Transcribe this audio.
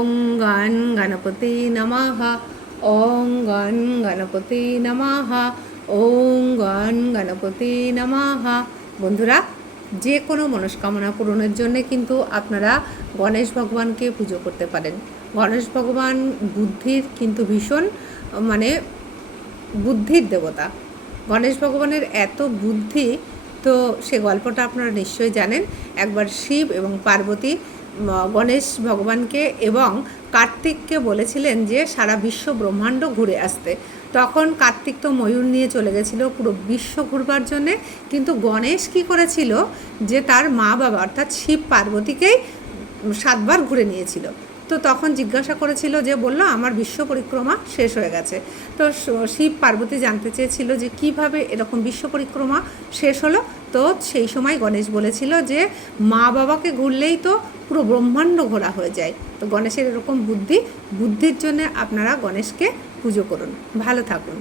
ওং গণ গণপতি নমঃ, ওং গণ গণপতি নমঃ, ওং গণ গণপতি নমঃ। বন্ধুরা, যে কোনো মনস্কামনা পূরণের জন্য কিন্তু আপনারা গণেশ ভগবানকে পুজো করতে পারেন। গণেশ ভগবান বুদ্ধির কিন্তু ভীষণ বুদ্ধির দেবতা। গণেশ ভগবানের এত বুদ্ধি, তো সে গল্পটা আপনারা নিশ্চয়ই জানেন। একবার শিব এবং পার্বতী গণেশ ভগবানকে এবং কার্তিককে বলেছিলেন যে সারা বিশ্ব ব্রহ্মাণ্ড ঘুরে আসতে। তখন কার্তিক তো ময়ূর নিয়ে চলে গেছিলো পুরো বিশ্ব ঘুরবার জন্যে, কিন্তু গণেশ কী করেছিল যে তার মা বাবা অর্থাৎ শিব পার্বতীকেই 7 বার ঘুরে নিয়েছিল। তো তখন জিজ্ঞাসা করেছিল যে বলল আমার বিশ্ব পরিক্রমা শেষ হয়ে গেছে। তো শিব পার্বতী জানতে চেয়েছিল যে কিভাবে এরকম বিশ্ব পরিক্রমা শেষ হলো। তো সেই সময় গণেশ বলেছিল যে মা বাবাকে ঘুরলেই তো পুরো ব্রহ্মাণ্ড ঘোরা হয়ে যায়। তো গণেশের এরকম বুদ্ধির জন্য আপনারা গণেশকে পুজো করুন। ভালো থাকুন।